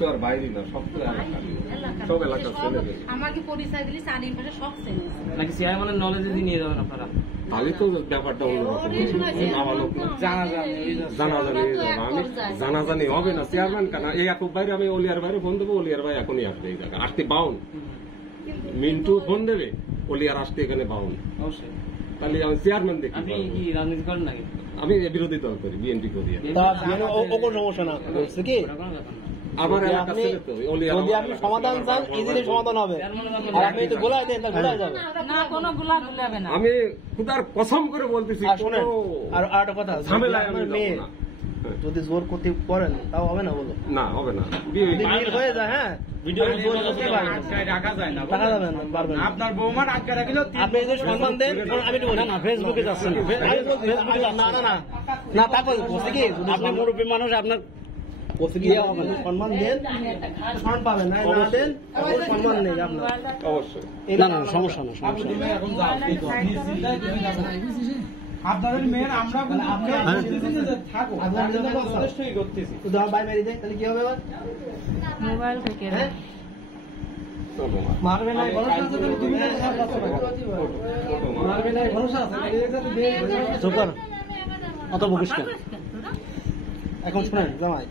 তো আর বাইরে না, সব তো সব এলাকার ছেলে। আমাকে পরিচয় দিলি চারির পাশে সব ছেলে নাকি চেয়ারম্যানের নলেজে দিয়ে নিয়ে যাবেন আপনারা? তাহলে তো ব্যাপারটা অন্যরকম, জানাজানি হবে না। চেয়ারম্যান কেন এই একক বাইরে, আমি অলিয়ার বাইরে ফোন দেবো, অলিয়ার ভাই এখনই আসবে এই জায়গায়, আসতে বাউন। মিন্টু ফোন দেবে, অলিয়ার আসতে এখানে বাউন। অবশ্যই। তাহলে আমি চেয়ারম্যান দেখি। আপনি কি রাজনীতি করেন নাকি? আমি বিরোধী দল করি, বিএনপি করি। সমস্যা না কি আমার এলাকা ছেলে তো, যদি আপনি সমাধান চান ইজিলি সমাধান হবে। আর আপনি তো গোলায় দেন, গোলায় যাবে না, কোনো গোলা গুলাবে না। আমি খুদার কসম করে বলতেছি। আর একটা কথা, ঝামেলায় আমি মেয়ে যদি জোর করতে করেন তাও হবে না, বলো না হবে না। হয়ে যায়, হ্যাঁ ভিডিও রাখা যায় না, টাকা যাবেন না, পারবেন না। আপনার বৌমার আটকে রাখলে আপনি যদি সম্মান দেন, আমি না ফেসবুকে যাচ্ছেন, না না না না, তারপর আপনি মুরব্বী মানুষ, আপনার সম্মান দেন, সম্মান পাবেন না, না দেন সম্মান নেই আপনার। অবশ্যই না না, সমস্যা না, সমস্যা আপনাদের মেয়ের আমরা থাকো যথেষ্টই করতেছি। বাই মেরে দেয়, তাহলে কি হবে এবার? মোবাইল থেকে মারবে না, ভরসা আছে তো, তুমি মারবে না, ভরসা আছে। চুপ কর, অত বকিস কেন? এখন শুনেন জামাই,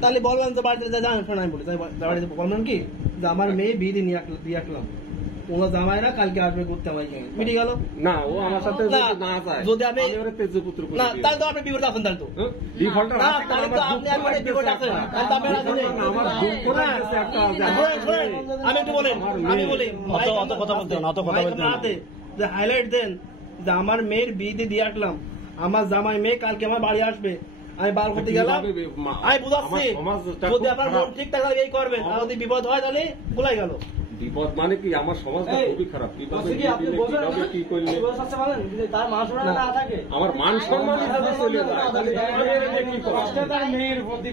তাহলে বলবেন যে বাড়িতে যান, শোনাই বলি বাড়িতে বলবেন কি যে আমার মেয়ে বিয়ে দিয়ে রাখলাম, ওরা জামাইরা কালকে আসবে ঘুরতে, আমার মিটে গেল না। ও আমার সাথে যদি আমি না, তাহলে তো আপনি বিপদ আছেন, তাহলে তো আপনি একবারে বিপদ আছেন। আমি একটু বলেন, আমি বলি অত কথা বলতে অত কথা বলতে যে হাইলাইট দেন যে আমার মেয়ের বিয়ে দিয়ে রাখলাম, আমার জামাই মেয়ে কালকে আমার বাড়ি আসবে, আমি বার করতে গেলাম, আমি বুঝাচ্ছি যদি আপনার মন ঠিক থাকে এই করবেন, আর যদি বিপদ হয় তাহলে ভুলাই গেল। বিপদ মানে কি, আমার সমাজটা খুবই খারাপ। কি করলে আমার মান সম্মান চলে যায়,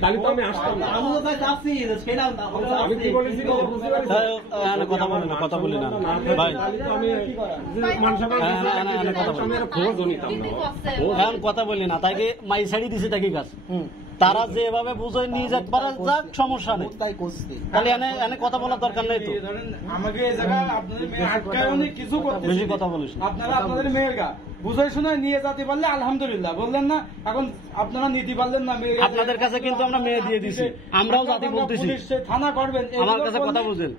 তাহলে তো আমি আসতাম না। আমি কি বলেছি কথা বলি না, কথা বলি না ভাই, আমি মান সম্মান খোঁজও নিতাম না, কথা বলি না, তাকে মাই ছাড়ি দিছে তাকে গাছ, তারা যেভাবে বুঝে নিয়ে যাক পারে যাক, সমস্যা নেই। তাহলে এনে কথা বলার দরকার নেই তো। আমাকে এই জায়গায় আপনাদের মেয়ে আটকায়নি, কিছু করতে বেশি কথা বলিস আপনারা আপনাদের মেয়ের গা বুঝাই শুনে নিয়ে যেতে পারলে আলহামদুলিল্লাহ, বললেন না এখন আপনারা নিতে পারলেন না মেয়ে। আপনাদের কাছে কিন্তু আমরা মেয়ে দিয়ে দিছি, আমরাও জাতি বলতেছি, থানা করবেন, আমার কাছে কথা বুঝেন।